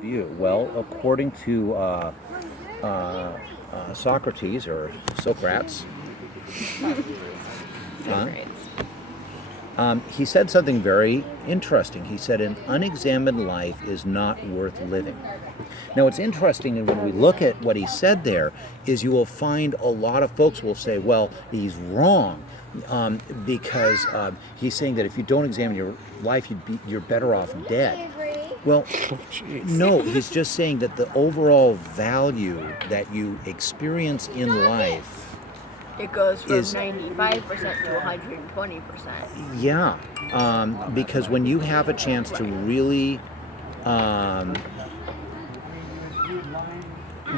view? Well, according to Socrates or Socrates, huh? He said something very interesting. He said, an unexamined life is not worth living. Now, what's interesting, and when we look at what he said there, is you will find a lot of folks will say, well, he's wrong, because he's saying that if you don't examine your life, you're better off dead. Well, no, he's just saying that the overall value that you experience in life, it goes from 95% to 120%. Yeah, because when you have a chance to really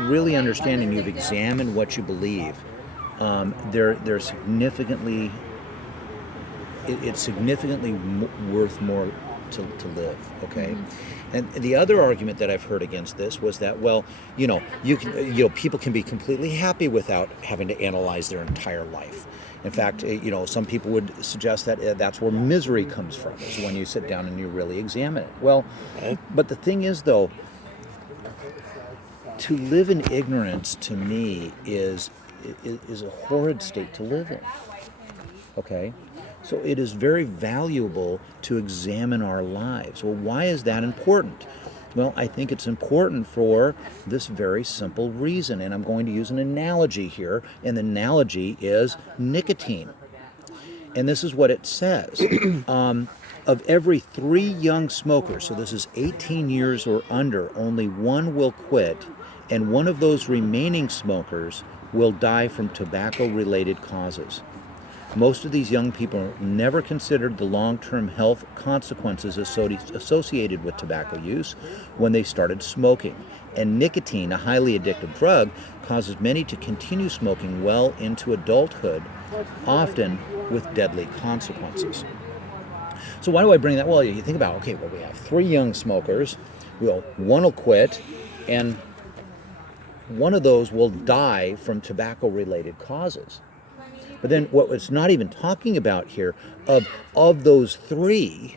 really understand and you've examined what you believe, they're significantly, it's significantly worth more to live, okay? Mm-hmm. And the other argument that I've heard against this was that, well, people can be completely happy without having to analyze their entire life. In fact, some people would suggest that that's where misery comes from, is when you sit down and you really examine it. Well, but the thing is, though, to live in ignorance, to me, is a horrid state to live in, okay? So it is very valuable to examine our lives. Well, why is that important? Well, I think it's important for this very simple reason, and I'm going to use an analogy here, and the analogy is nicotine. And this is what it says. Of every 3 young smokers, so this is 18 years or under, only one will quit, and one of those remaining smokers will die from tobacco-related causes. Most of these young people never considered the long-term health consequences associated with tobacco use when they started smoking. And nicotine, a highly addictive drug, causes many to continue smoking well into adulthood, often with deadly consequences. So why do I bring that? Well, you think about, okay, well, we have 3 young smokers. One will quit, and one of those will die from tobacco-related causes. But then what it's not even talking about here, of those 3,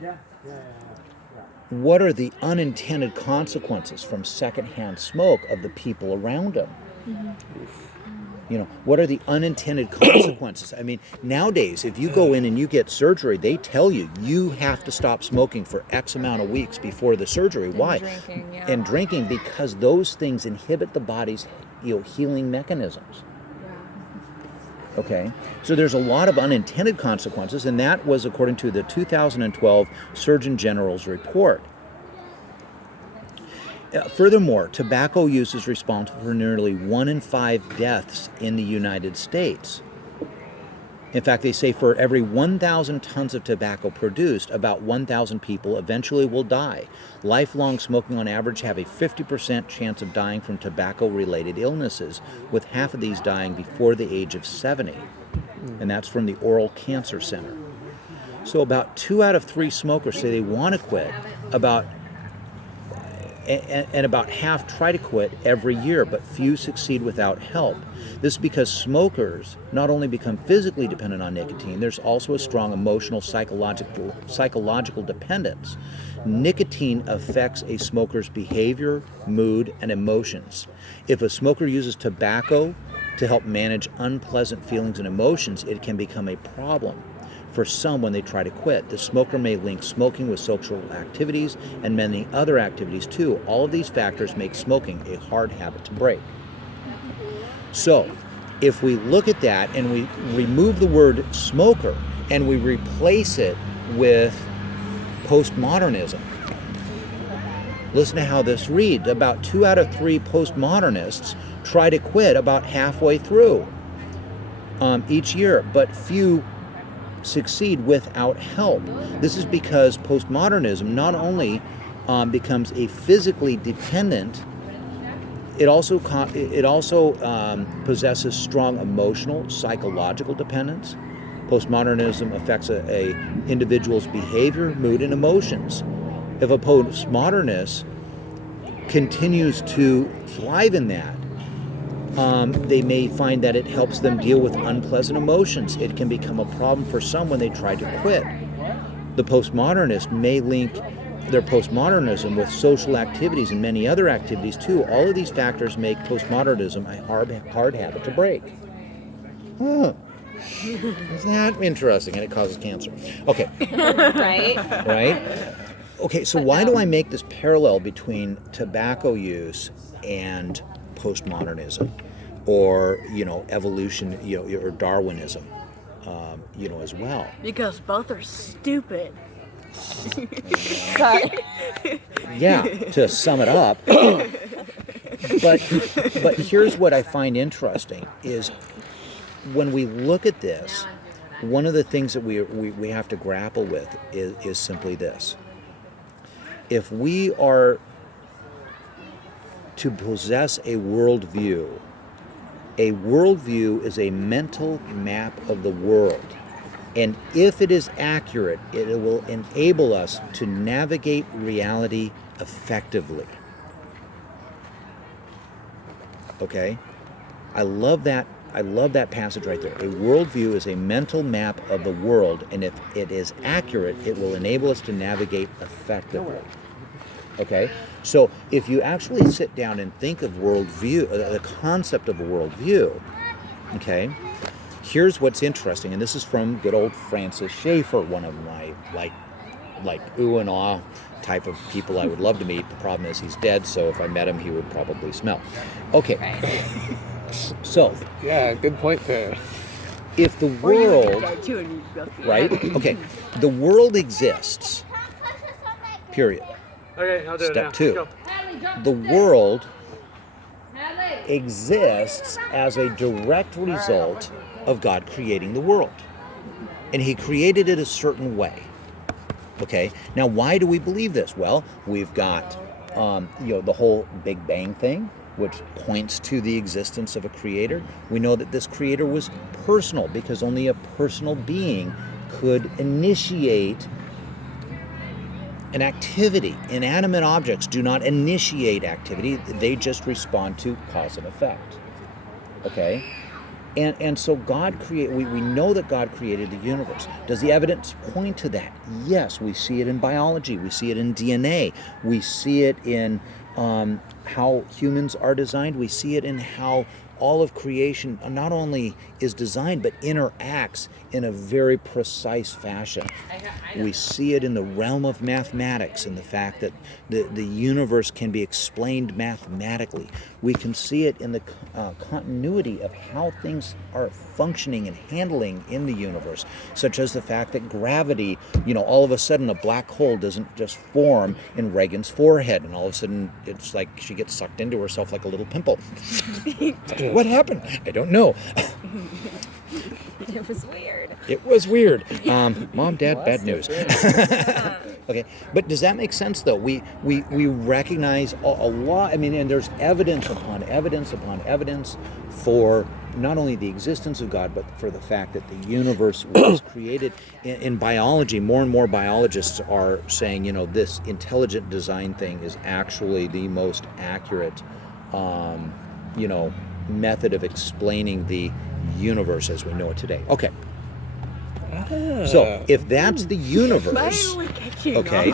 what are the unintended consequences from secondhand smoke of the people around them? Mm-hmm. What are the unintended consequences? I mean, nowadays, if you go in and you get surgery, they tell you have to stop smoking for X amount of weeks before the surgery. Why? Drinking, yeah. And drinking, because those things inhibit the body's healing mechanisms. Okay, so there's a lot of unintended consequences, and that was according to the 2012 Surgeon General's report. Furthermore, tobacco use is responsible for nearly 1 in 5 deaths in the United States. In fact, they say for every 1,000 tons of tobacco produced, about 1,000 people eventually will die. Lifelong smoking on average have a 50% chance of dying from tobacco-related illnesses, with half of these dying before the age of 70. And that's from the Oral Cancer Center. So about 2 out of 3 smokers say they want to quit, and about half try to quit every year, but few succeed without help. This is because smokers not only become physically dependent on nicotine, there's also a strong emotional, psychological dependence. Nicotine affects a smoker's behavior, mood, and emotions. If a smoker uses tobacco to help manage unpleasant feelings and emotions, it can become a problem. For some, when they try to quit, the smoker may link smoking with social activities and many other activities too. All of these factors make smoking a hard habit to break. So, if we look at that and we remove the word smoker and we replace it with postmodernism, listen to how this reads. About 2 out of 3 postmodernists try to quit about halfway through each year, but few succeed without help. This is because postmodernism not only becomes a physically dependent, it also possesses strong emotional, psychological dependence. Postmodernism affects a individual's behavior, mood, and emotions. If a postmodernist continues to thrive in that, they may find that it helps them deal with unpleasant emotions. It can become a problem for some when they try to quit. The postmodernist may link their postmodernism with social activities and many other activities too. All of these factors make postmodernism a hard habit to break. Huh. Isn't that interesting? And it causes cancer. Okay. Right? Right? Okay, so why do I make this parallel between tobacco use and postmodernism, or evolution, or Darwinism, as well? Because both are stupid. Yeah, to sum it up. But here's what I find interesting is when we look at this, one of the things that we have to grapple with is simply this. If we are to possess a worldview is a mental map of the world. And if it is accurate, it will enable us to navigate reality effectively. Okay? I love that passage right there. A worldview is a mental map of the world, and if it is accurate, it will enable us to navigate effectively. Okay? So if you actually sit down and think of worldview, the concept of a worldview, okay, here's what's interesting, and this is from good old Francis Schaeffer, one of my like ooh and ah type of people I would love to meet. The problem is he's dead, so if I met him, he would probably smell. Okay. So, yeah, good point there. If the world, right? Okay, the world exists. Period. Okay, I'll do Step it now. 2. The world exists as a direct result of God creating the world. And he created it a certain way. Okay? Now, why do we believe this? Well, we've got the whole Big Bang thing, which points to the existence of a creator. We know that this creator was personal because only a personal being could initiate an activity. Inanimate objects do not initiate activity, they just respond to cause and effect. Okay? And so God we know that God created the universe. Does the evidence point to that? Yes, we see it in biology, we see it in DNA, we see it in how humans are designed, we see it in how all of creation not only is designed but interacts in a very precise fashion. We see it in the realm of mathematics and the fact that the universe can be explained mathematically. We can see it in the continuity of how things are functioning and handling in the universe, such as the fact that gravity, all of a sudden a black hole doesn't just form in Reagan's forehead and all of a sudden it's like she gets sucked into herself like a little pimple. What happened? I don't know. It was weird. It was weird. Mom, Dad, bad news. Okay, but does that make sense though? We recognize a lot. I mean, and there's evidence upon evidence upon evidence for not only the existence of God, but for the fact that the universe was created. In biology, more and more biologists are saying, this intelligent design thing is actually the most accurate, method of explaining the universe as we know it today. Okay. So if that's the universe, okay,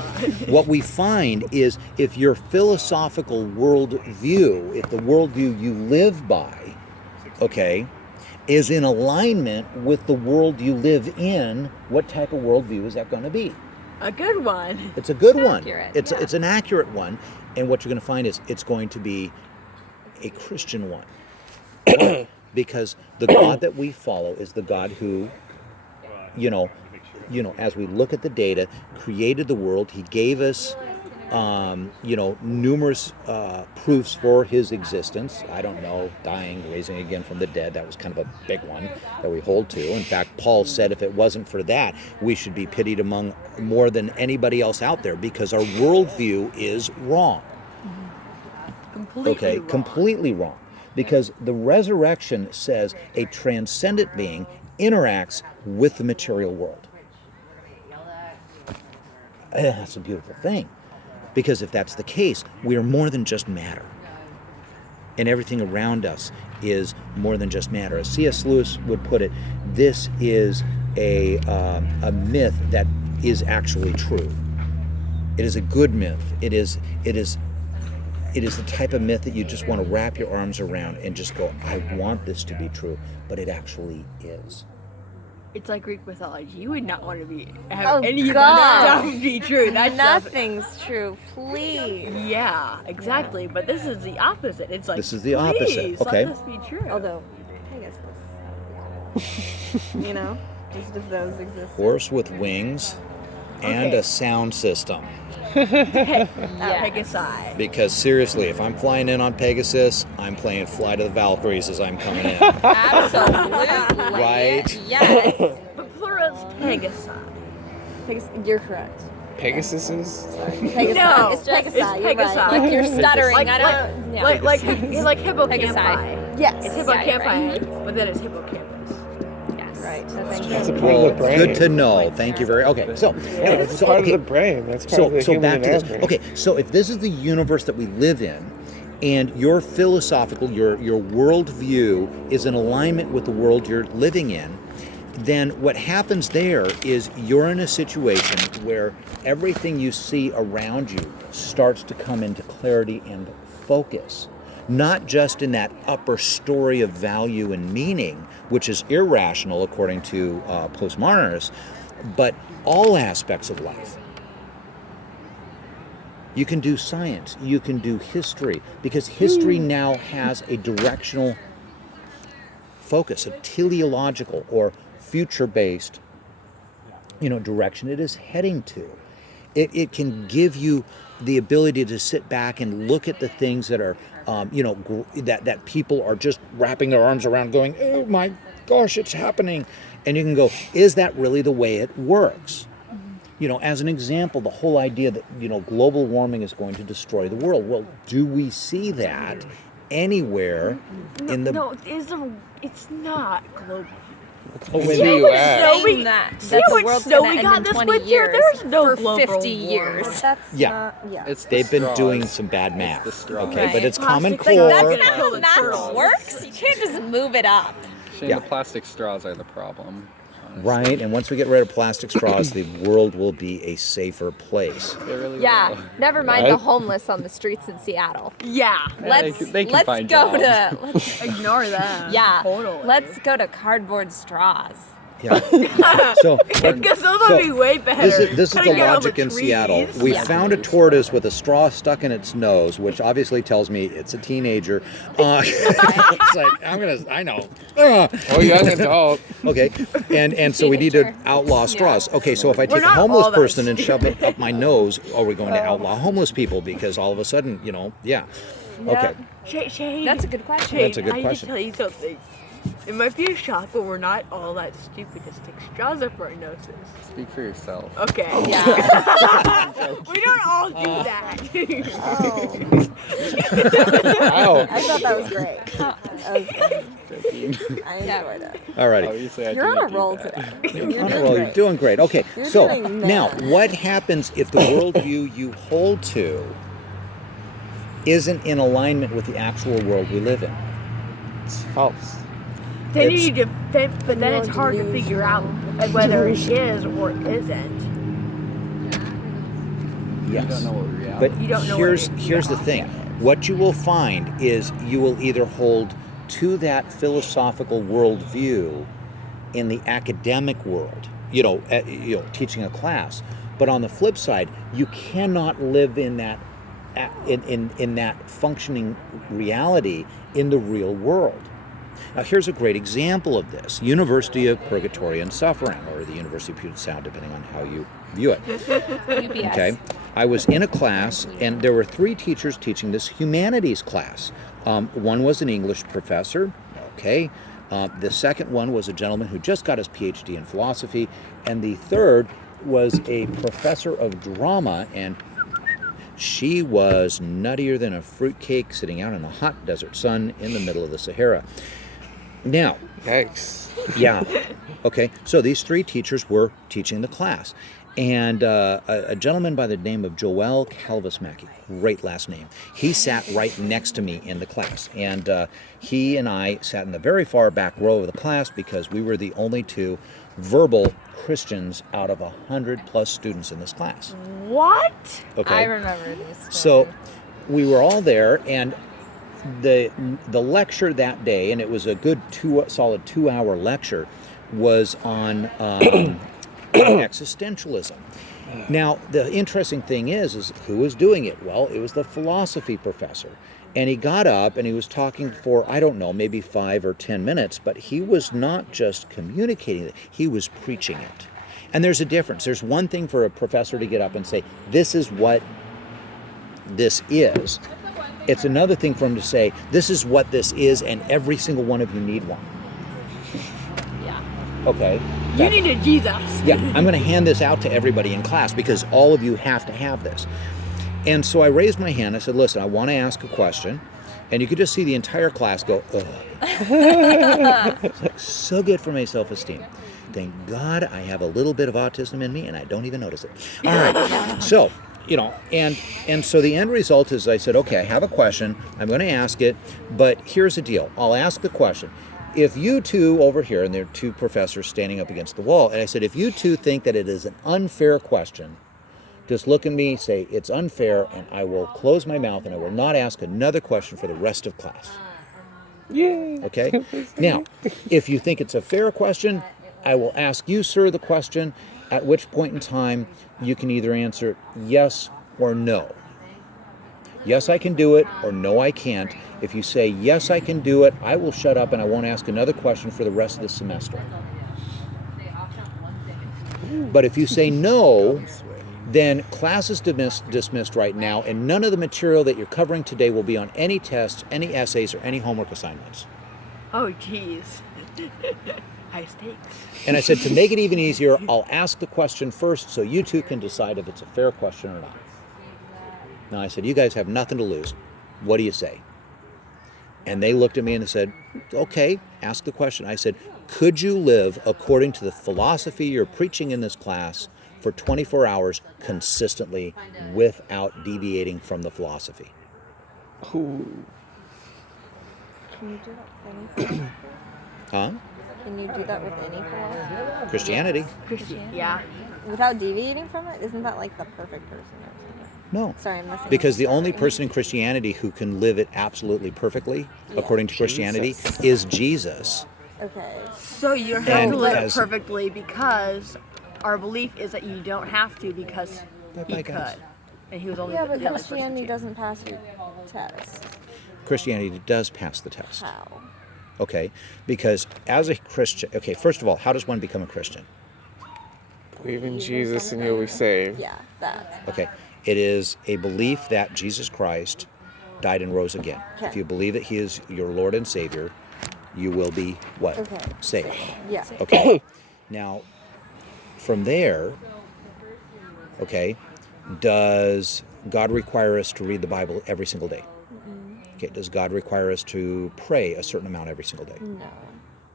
what we find is if your philosophical worldview, if the worldview you live by, okay, is in alignment with the world you live in, what type of worldview is that going to be? A good one. It's a good one. Accurate, It's an accurate one, and what you're going to find is it's going to be a Christian one. Why? Because the God that we follow is the God who, as we look at the data, created the world. He gave us, numerous proofs for his existence. I don't know, dying, raising again from the dead. That was kind of a big one that we hold to. In fact, Paul said if it wasn't for that, we should be pitied among more than anybody else out there because our worldview is wrong. Completely wrong. Completely wrong. Because the resurrection says a transcendent being interacts with the material world. That's a beautiful thing. Because if that's the case, we are more than just matter. And everything around us is more than just matter. As C.S. Lewis would put it, this is a myth that is actually true. It is a good myth. It is the type of myth that you just want to wrap your arms around and just go, I want this to be true, but it actually is. It's like Greek mythology. You would not want to have any of God. that stuff be true. That's Nothing's true, please. Yeah, exactly. But this is the opposite. It's like This is the opposite. Please, Okay. let this be true. Although, I guess this, just if those exist. Horse with wings and Okay. a sound system. Pegasi. Because seriously, if I'm flying in on Pegasus, I'm playing Fly to the Valkyries as I'm coming in. Absolutely. Right? Yes. The plural is Pegasi. You're correct. Pegasuses? Pegasus. No, It's Pegasi. it's You're right. Pegasi. Like you're stuttering. Like, I don't. Yeah. like hippocampi. Pegasi. Yes. It's Yeah, you're hippocampi, right. but then it's hippocampus. Yes. Right. That's That's a true. part Well, of the brain. good to know. Thank you very. Okay, so anyway, It's so part okay, of the brain. That's part of the so human back to this. anatomy. Okay, so if this is the universe that we live in, and your philosophical, your worldview is in alignment with the world you're living in, then what happens there is you're in a situation where everything you see around you starts to come into clarity and focus. Not just in that upper story of value and meaning, which is irrational according to postmodernists, but all aspects of life. You can do science, you can do history, because history now has a directional focus, a teleological or future-based, direction it is heading to. It can give you the ability to sit back and look at the things that are, that people are just wrapping their arms around, going, "Oh my gosh, it's happening," and you can go, "Is that really the way it works?" As an example, the whole idea that global warming is going to destroy the world. Well, do we see that anywhere in the? No, it's not global. When See do how you much ask? snow we- that see how the much world's snow gonna we end got in this 20 winter? years. There's no for global 50 warming. years. That's Yeah. not, yeah. It's the They've been straws. doing some bad math. the straws. Okay, but Right. it's common Plastic core. straws. That's not how math works. You can't just move it up. Shane, Yeah. the plastic straws are the problem. honestly. Right, and once we get rid of plastic straws, the world will be a safer place. They really Yeah, will. never mind Right? the homeless on the streets in Seattle. Yeah. Let's they can let's find go jobs. to let's, Ignore that. yeah. Totally. Let's go to cardboard straws. Yeah. So Because those would be way better. this is the Cutting down all logic the in Seattle. trees. We Yeah. found a tortoise with a straw stuck in its nose, which obviously tells me it's a teenager. It's like I know. Oh, young adult. Okay, and so we need to outlaw straws. Okay, so if I We're take a not homeless all that person and shove it up my nose, are we going to outlaw homeless people? Because all of a sudden, yeah. Okay. Shane, That's a good question. Shane, That's a good I question. need to tell you something. It might be a shock, but we're not all that stupid to stick straws up our noses. Speak for yourself. Okay. Yeah. We don't all do that. Wow. I thought that was great. That was good. I enjoyed it. Alrighty. Obviously, I You're on do a do roll that. today. You're doing Well, great. you're doing great. Okay, You're so doing now that. what happens if the worldview you hold to isn't in alignment with the actual world we live in? It's false. Then It's- you need to, but then it's hard to figure out whether it is or isn't. Yes. You don't know what reality But You don't know here's what it- here's the yeah. thing. What you will find is you will either hold to that philosophical worldview in the academic world, teaching a class. But on the flip side, you cannot live in that in that functioning reality in the real world. Now, here's a great example of this: University of Purgatory and Suffering, or the University of Puget Sound, depending on how you view it. UPS. Okay, I was in a class, and there were 3 teachers teaching this humanities class. One was an English professor. Okay, the second one was a gentleman who just got his PhD in philosophy, and the third was a professor of drama, and she was nuttier than a fruitcake sitting out in the hot desert sun in the middle of the Sahara. Now, Yikes. yeah. Okay. So these 3 teachers were teaching the class. And a gentleman by the name of Joel Calvis-Mackey, great last name, he sat right next to me in the class. And he and I sat in the very far back row of the class because we were the only 2 verbal Christians out of 100+ students in this class. What? Okay. I remember this. So we were all there, and the lecture that day, and it was a good solid 2-hour lecture, was on existentialism. Now, the interesting thing is who was doing it? Well, it was the philosophy professor. And he got up and he was talking for, I don't know, maybe 5 or 10 minutes, but he was not just communicating it, he was preaching it. And there's a difference. There's one thing for a professor to get up and say, this is what this is. It's another thing for him to say, this is what this is, and every single one of you need one. Yeah. Okay. You need a Jesus. Yeah, I'm going to hand this out to everybody in class because all of you have to have this. And so I raised my hand. I said, listen, I want to ask a question. And you could just see the entire class go, ugh. It's like, so good for my self-esteem. Thank God I have a little bit of autism in me and I don't even notice it. All right. So, and so the end result is I said, okay, I have a question. I'm going to ask it. But here's the deal. I'll ask the question. If you two over here, and there are 2 professors standing up against the wall, and I said, if you two think that it is an unfair question, just look at me, say, it's unfair, and I will close my mouth and I will not ask another question for the rest of class. Yay. Okay? Now, if you think it's a fair question, I will ask you, sir, the question, at which point in time you can either answer yes or no. Yes, I can do it, or no, I can't. If you say, yes, I can do it, I will shut up and I won't ask another question for the rest of the semester. But if you say no, then class is dismissed right now, and none of the material that you're covering today will be on any tests, any essays, or any homework assignments. Oh, jeez. High stakes. And I said, to make it even easier, I'll ask the question first so you two can decide if it's a fair question or not. Now I said, you guys have nothing to lose. What do you say? And they looked at me and said, okay, ask the question. I said, could you live according to the philosophy you're preaching in this class for 24 hours consistently without deviating from the philosophy? Ooh. Can you do that with any Huh? Can you do that with any philosophy? Christianity? Christian. Yeah. Without deviating from it? Isn't that like the perfect person or something? No. Sorry, I'm missing. Because the only person in Christianity who can live it absolutely perfectly, according to Christianity, is Jesus. Okay. So you don't have to live it perfectly because our belief is that you don't have to because he could. And he was only Yeah, but the only person Christianity to. doesn't pass your test. Christianity does pass the test. How? Okay, because as a Christian, okay, first of all, how does one become a Christian? Believe in Jesus and you'll be saved. Yeah, that. Okay, it is a belief that Jesus Christ died and rose again. Okay. If you believe that he is your Lord and Savior, you will be what? Okay. Saved. Yeah. Okay, now from there, okay, does God require us to read the Bible every single day? Okay, does God require us to pray a certain amount every single day? No.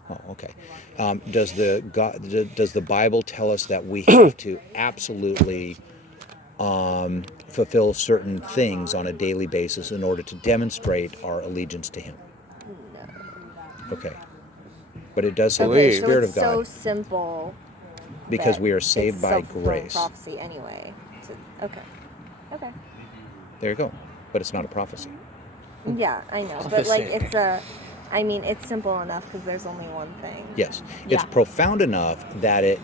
Oh, okay. Does the Bible tell us that we have to absolutely fulfill certain things on a daily basis in order to demonstrate our allegiance to Him? No. Okay. But it does say the Believe. Spirit so of it's God so simple. because that we are saved it's by self-fulfilling grace. prophecy anyway. So, okay. Okay. There you go. But it's not a prophecy. Yeah, I know, but like it's simple enough because there's only one thing. Yes. Yeah. It's profound enough that it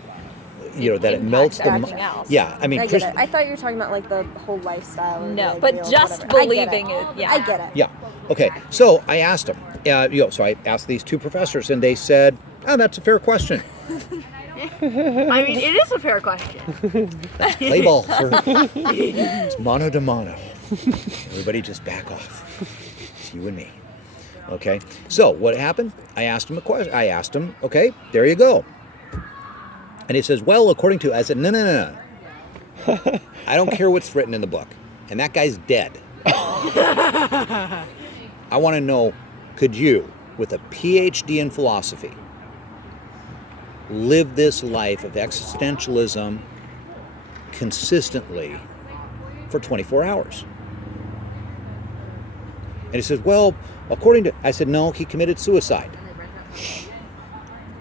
that it impacts melts the everything else. Yeah, I mean I get it. I thought you were talking about like the whole lifestyle. Or No, the but ideals, just whatever. believing it. Yeah. I get it. Yeah. Okay. So I asked them. So I asked these 2 professors, and they said, "Oh, that's a fair question." I mean, it is a fair question. Play ball. It's mano to mano. Everybody just back off. It's you and me. Okay. So what happened? I asked him a question. I asked him, okay, there you go. And he says, well, according to, I said, no. I don't care what's written in the book. And that guy's dead. I want to know, could you, with a PhD in philosophy, live this life of existentialism consistently for 24 hours? And he says, well, according to, I said, no, he committed suicide.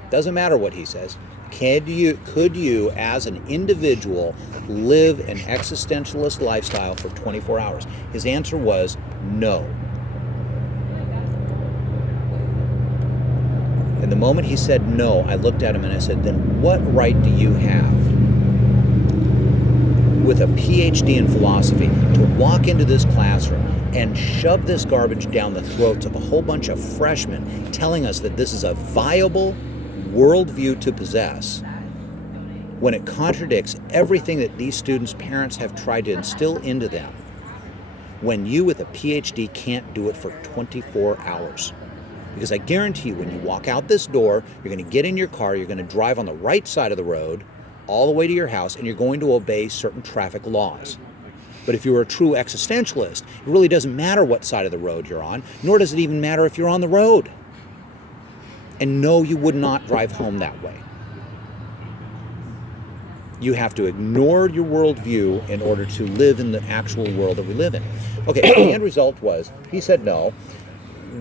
Doesn't matter what he says. could you, as an individual, live an existentialist lifestyle for 24 hours? His answer was no. And the moment he said no, I looked at him and I said, then what right do you have, with a PhD in philosophy, to walk into this classroom and shove this garbage down the throats of a whole bunch of freshmen, telling us that this is a viable worldview to possess, when it contradicts everything that these students' parents have tried to instill into them, when you with a PhD can't do it for 24 hours? Because I guarantee you, when you walk out this door, you're going to get in your car, you're going to drive on the right side of the road all the way to your house, and you're going to obey certain traffic laws. But if you're a true existentialist, it really doesn't matter what side of the road you're on, nor does it even matter if you're on the road. And no, you would not drive home that way. You have to ignore your worldview in order to live in the actual world that we live in. Okay, the end result was, he said no.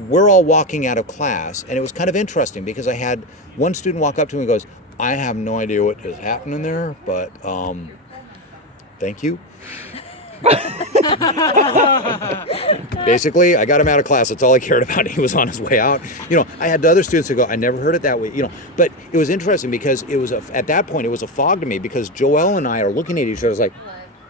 We're all walking out of class, and it was kind of interesting because I had one student walk up to me and goes, I have no idea what is happening there, but thank you. Basically, I got him out of class. That's all I cared about. He was on his way out. I had the other students who go, I never heard it that way. But it was interesting because it was at that point, it was a fog to me, because Joelle and I are looking at each other. I was like,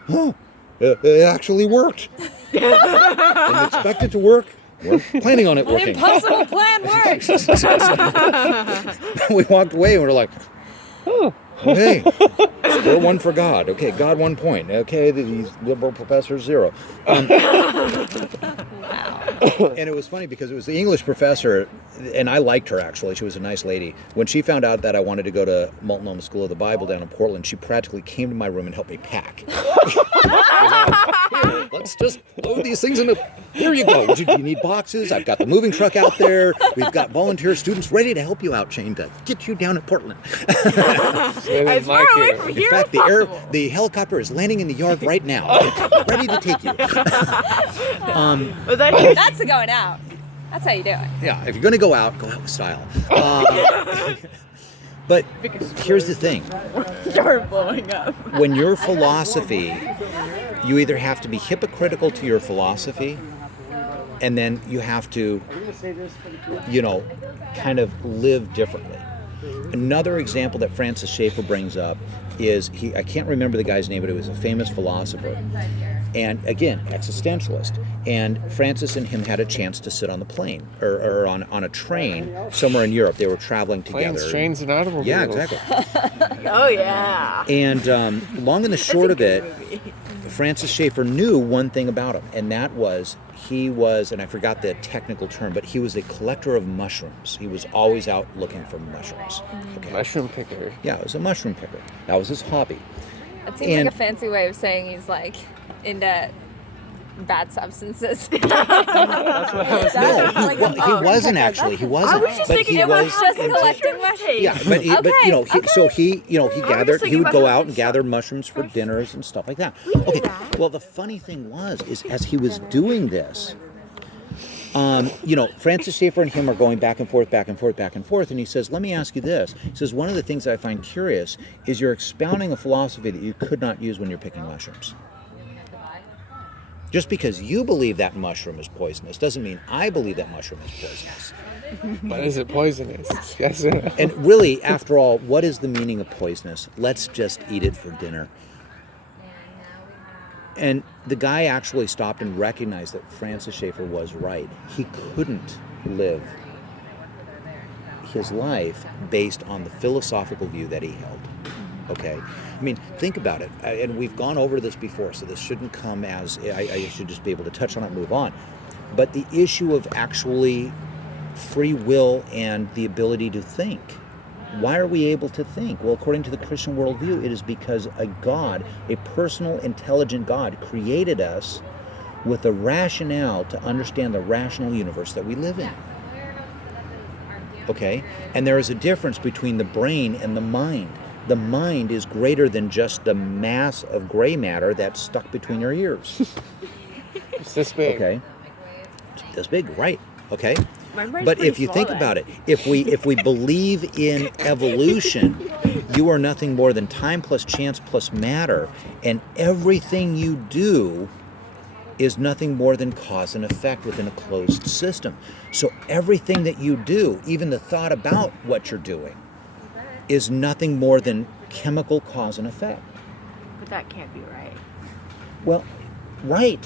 oh, it actually worked. Didn't expect it to work. We're planning on it working. Impossible plan works. We walked away and we were like, oh, okay, score one for God. Okay, God 1 point. Okay, these liberal professors 0. And it was funny because it was the English professor, and I liked her actually. She was a nice lady. When she found out that I wanted to go to Multnomah School of the Bible down in Portland, she practically came to my room and helped me pack. Here, let's just load these things into. Here you go. Do you need boxes? I've got the moving truck out there. We've got volunteer students ready to help you out, Shane, to get you down in Portland. As far away from In here fact, as the helicopter is landing in the yard right now, ready to take you. That's going out. That's how you do it. Yeah, if you're going to go out with style. But here's the thing. Start blowing up. When your philosophy, you either have to be hypocritical to your philosophy, and then you have to, kind of live differently. Another example that Francis Schaeffer brings up is, I can't remember the guy's name, but it was a famous philosopher. And again, existentialist. And Francis and him had a chance to sit on the plane, or on a train somewhere in Europe. They were traveling together. Planes, trains, and automobiles. Yeah, exactly. Oh, yeah. And long and the short of it, Francis Schaeffer knew one thing about him, and that was he was, and I forgot the technical term, but he was a collector of mushrooms. He was always out looking for mushrooms. Okay. Mushroom picker. Yeah, it was a mushroom picker. That was his hobby. It seems like a fancy way of saying he's like into bad substances. He wasn't actually. He wasn't. I was just but thinking he it was was just into- collecting mushrooms. Yeah, but he gathered. He would go out and gather mushrooms for dinners and stuff like that. Okay. Well, the funny thing was, as he was doing this, Francis Schaeffer and him are going back and forth, and he says, "Let me ask you this." He says, "One of the things I find curious is you're expounding a philosophy that you could not use when you're picking mushrooms. Just because you believe that mushroom is poisonous doesn't mean I believe that mushroom is poisonous." But is it poisonous? Yes or no? And really, after all, what is the meaning of poisonous? Let's just eat it for dinner. And the guy actually stopped and recognized that Francis Schaeffer was right. He couldn't live his life based on the philosophical view that he held. Okay? I mean, think about it. And we've gone over this before, so this shouldn't come as, I should just be able to touch on it and move on. But the issue of actually free will and the ability to think. Why are we able to think? Well, according to the Christian worldview, it is because a God, a personal, intelligent God, created us with a rationale to understand the rational universe that we live in. Okay? And there is a difference between the brain and the mind. The mind is greater than just the mass of gray matter that's stuck between your ears. It's this big. Okay? It's this big, right? Okay? My brain's But pretty if you small think then. about it, if we believe in evolution, You are nothing more than time plus chance plus matter, and everything you do is nothing more than cause and effect within a closed system. So everything that you do, even the thought about what you're doing, is nothing more than chemical cause and effect. But that can't be right. Well, right.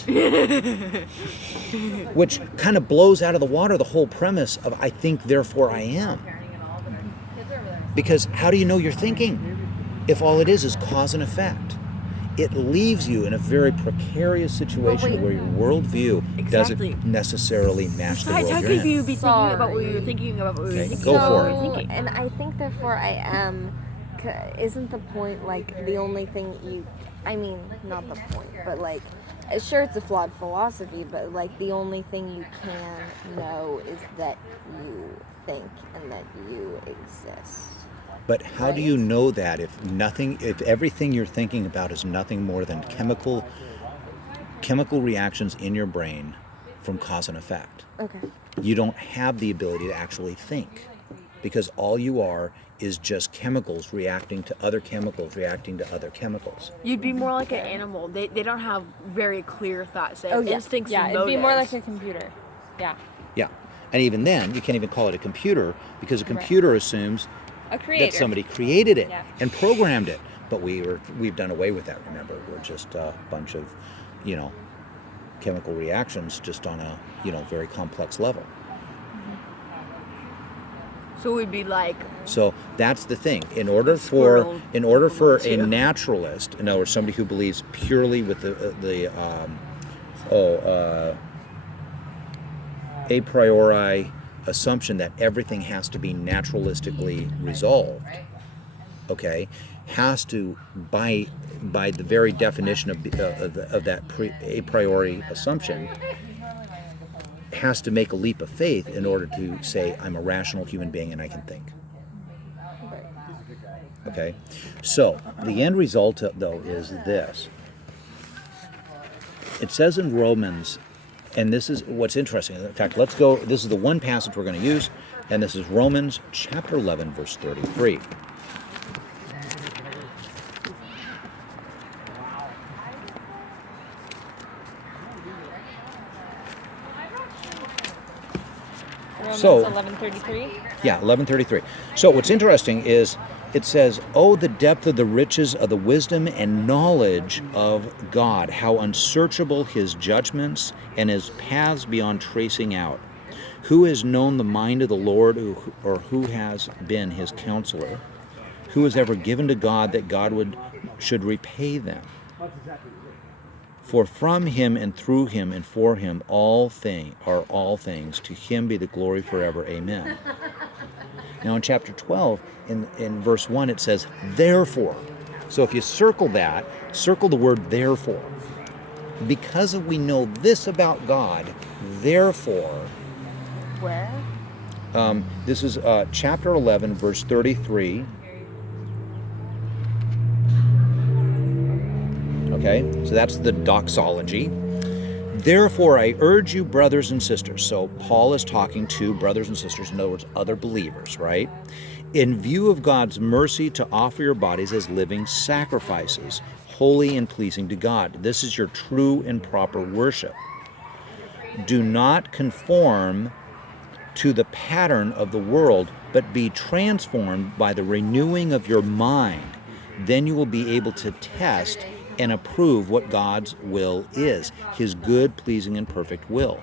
Which kind of blows out of the water the whole premise of I think, therefore I am. Because how do you know you're thinking if all it is cause and effect? It leaves you in a very precarious situation where your worldview doesn't necessarily match the world How you're could in. you be thinking about what you're thinking about what you're Okay, thinking? go for So, and I think therefore I am, isn't the point like the only thing you, I mean, not the point, but like, sure it's a flawed philosophy, but like the only thing you can know is that you think and that you exist. But how do you know that if everything you're thinking about is nothing more than chemical reactions in your brain from cause and effect? Okay. You don't have the ability to actually think, because all you are is just chemicals reacting to other chemicals reacting to other chemicals. You'd be more like an animal. They don't have very clear thoughts. They have instincts Yeah, and it'd be more motives. like a computer. Yeah. Yeah. And even then, you can't even call it a computer, because a computer assumes A creator. that somebody created it Yeah. and programmed it. But we've done away with that, remember. We're just a bunch of, chemical reactions just on a, very complex level. So we'd be like, So that's the thing. In order Squirrel for a too. naturalist, in other words, somebody who believes purely with a priori assumption that everything has to be naturalistically resolved, okay, has to by the very definition of that a priori assumption, has to make a leap of faith in order to say I'm a rational human being and I can think. Okay, so the end result though is this. It says in Romans, and this is what's interesting. In fact, let's go. This is the one passage we're going to use, and this is Romans chapter 11, verse 33. Romans So- 11:33. Yeah, 11:33. So what's interesting is it says, "Oh, the depth of the riches of the wisdom and knowledge of God, how unsearchable his judgments and his paths beyond tracing out. Who has known the mind of the Lord, or who has been his counselor? Who has ever given to God that God should repay them? For from him and through him and for him all things. To him be the glory forever. Amen." Now in chapter 12, in verse 1, it says, "Therefore." So if you circle the word "therefore." Because we know this about God, therefore, Where? this is chapter 11, verse 33. Okay, so that's the doxology. "Therefore, I urge you, brothers and sisters." So Paul is talking to brothers and sisters, in other words, other believers, right? "In view of God's mercy, to offer your bodies as living sacrifices, holy and pleasing to God. This is your true and proper worship. Do not conform to the pattern of the world, but be transformed by the renewing of your mind. Then you will be able to test and approve what God's will is, his good, pleasing, and perfect will."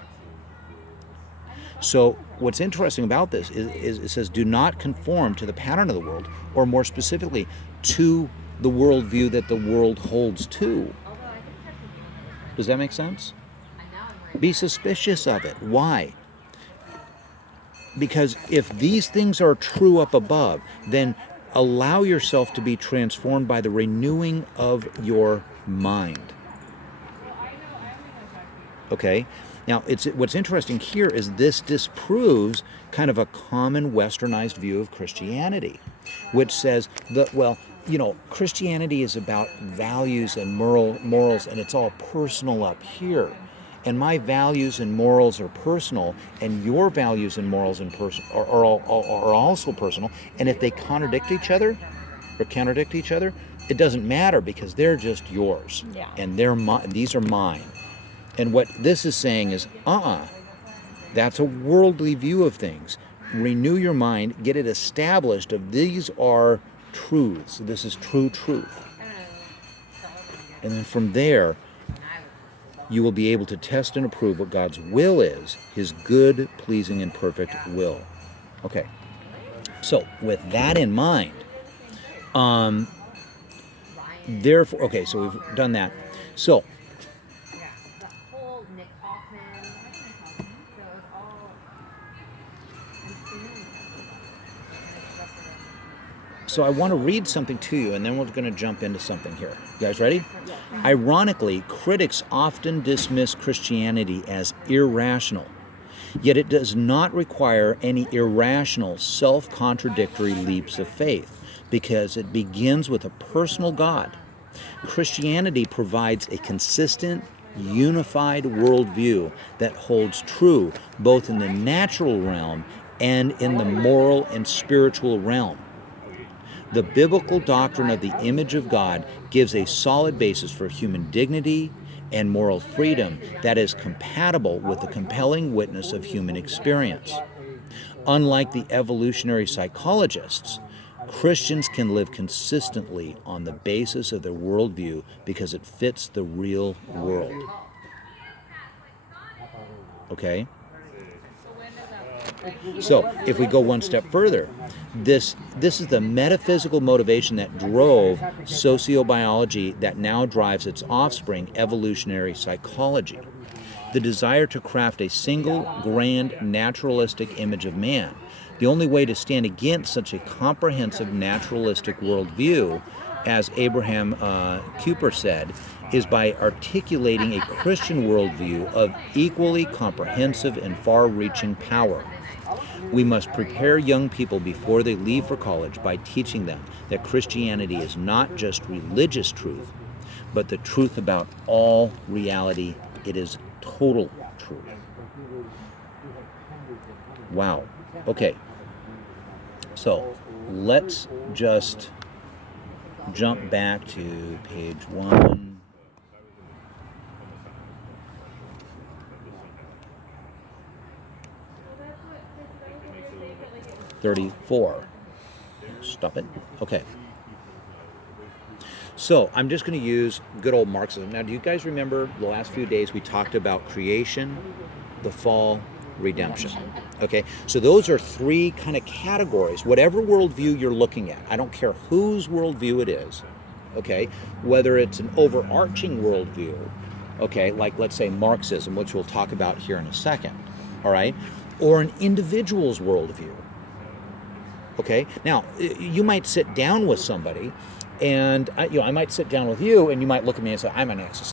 So what's interesting about this is it says, do not conform to the pattern of the world, or more specifically, to the worldview that the world holds to. Does that make sense? Be suspicious of it. Why? Because if these things are true up above, then allow yourself to be transformed by the renewing of your mind. Okay? Now, what's interesting here is this disproves kind of a common westernized view of Christianity, which says that, Christianity is about values and morals, and it's all personal up here. And my values and morals are personal, and your values and morals are also personal. And if they contradict each other, or contradict each other, it doesn't matter because they're just yours. Yeah. And these are mine. And what this is saying is, that's a worldly view of things. Renew your mind, get it established of these are truths. This is true truth. And then from there, you will be able to test and approve what God's will is, his good, pleasing, and perfect will. Okay. So with that in mind, therefore, okay, so we've done that. So I want to read something to you, and then we're going to jump into something here. You guys ready? Yeah. Ironically, critics often dismiss Christianity as irrational, yet it does not require any irrational, self-contradictory leaps of faith, because it begins with a personal God. Christianity provides a consistent, unified worldview that holds true both in the natural realm and in the moral and spiritual realm. The biblical doctrine of the image of God gives a solid basis for human dignity and moral freedom that is compatible with the compelling witness of human experience. Unlike the evolutionary psychologists, Christians can live consistently on the basis of their worldview because it fits the real world. Okay? So, if we go one step further, this is the metaphysical motivation that drove sociobiology that now drives its offspring, evolutionary psychology. The desire to craft a single, grand, naturalistic image of man. The only way to stand against such a comprehensive naturalistic worldview, as Abraham Kuyper said, is by articulating a Christian worldview of equally comprehensive and far-reaching power. We must prepare young people before they leave for college by teaching them that Christianity is not just religious truth, but the truth about all reality. It is total truth. Wow. Okay. So let's just jump back to page 134. Stop it. Okay. So I'm just going to use good old Marxism. Now, do you guys remember the last few days we talked about creation, the fall, redemption? Okay, so those are three kind of categories. Whatever worldview you're looking at, I don't care whose worldview it is, okay, whether it's an overarching worldview, okay, like let's say Marxism, which we'll talk about here in a second, all right, or an individual's worldview. Okay, now you might sit down with somebody, and I might sit down with you, and you might look at me and say, I'm an existentialist.